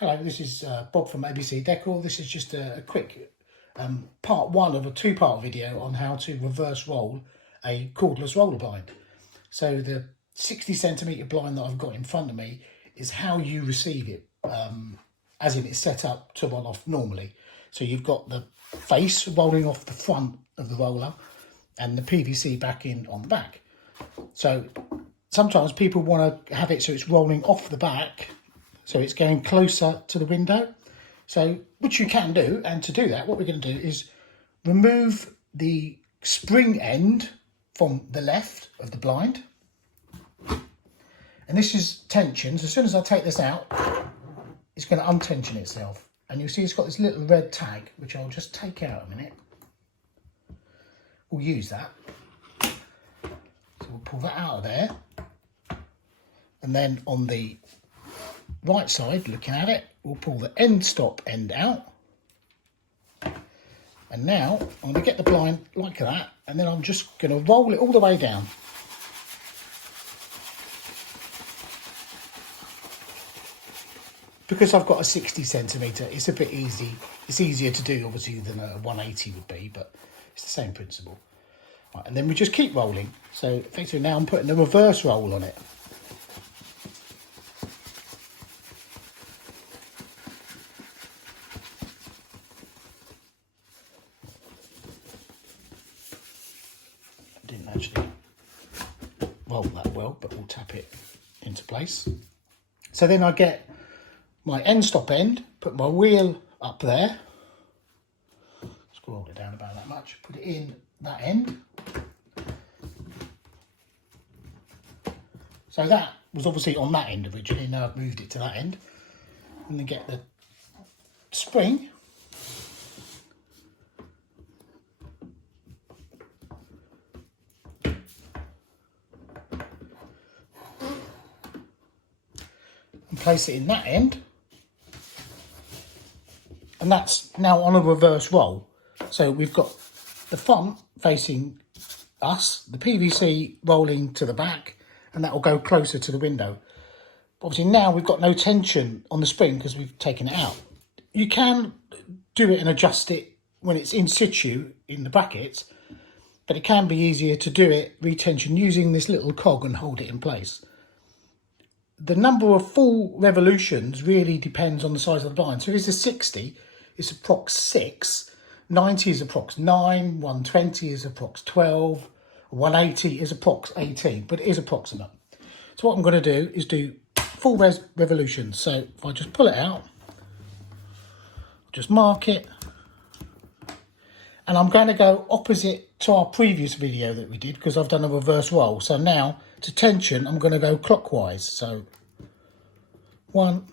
Hello, this is Bob from ABC Decor. This is just a quick part one of a two-part video on how to reverse roll a cordless roller blind. So the 60cm blind that I've got in front of me is how you receive it, as in it's set up to roll off normally. So you've got the face rolling off the front of the roller and the PVC backing on the back. So sometimes people want to have it so it's rolling off the back, so it's going closer to the window. So, which you can do, and to do that, what we're going to do is remove the spring end from the left of the blind. And this is tension. So as soon as I take this out, it's going to untension itself. And you'll see it's got this little red tag, which I'll just take out a minute. We'll use that. So we'll pull that out of there. And then on the right side, looking at it, we'll pull the end stop end out. And now I'm going to get the blind like that, and then I'm just going to roll it all the way down. Because I've got a 60cm, it's a bit easy. It's easier to do, obviously, than a 180 would be, but it's the same principle. Right, and then we just keep rolling. So effectively now I'm putting a reverse roll on it. Didn't actually roll that well, but we'll tap it into place. So then I get my end stop end, put my wheel up there, scroll it down about that much, put it in that end. So that was obviously on that end originally, now I've moved it to that end. And then get the spring. And place it in that end. And that's now on a reverse roll. So we've got the front facing us, the PVC rolling to the back, and that will go closer to the window. Obviously now we've got no tension on the spring because we've taken it out. You can do it and adjust it when it's in situ in the brackets, but it can be easier to do it retension using this little cog and hold it in place. The number of full revolutions really depends on the size of the blind. So if it's a 60, it's approx 6, 90 is approx 9, 120 is approx 12, 180 is approx 18, but it is approximate. So what I'm going to do is do full revolutions. So if I just pull it out, just mark it, and I'm going to go opposite to our previous video that we did because I've done a reverse roll. So now to tension, I'm going to go clockwise. So 1,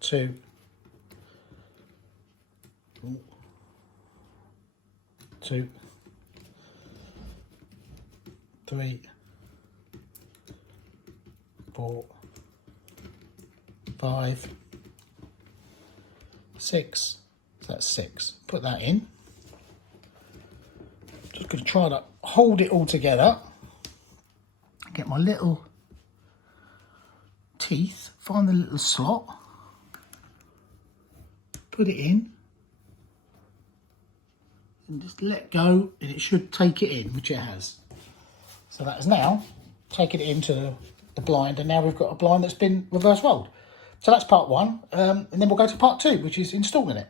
2, 2, 3, 4, 5, 6. So that's 6. Put that in. Just going to try to hold it all together. Get my little teeth, find the little slot, put it in, and just let go, and it should take it in, which it has. So that is now taken it into the blind, and now we've got a blind that's been reverse rolled. So that's part one, and then we'll go to part two, which is installing it.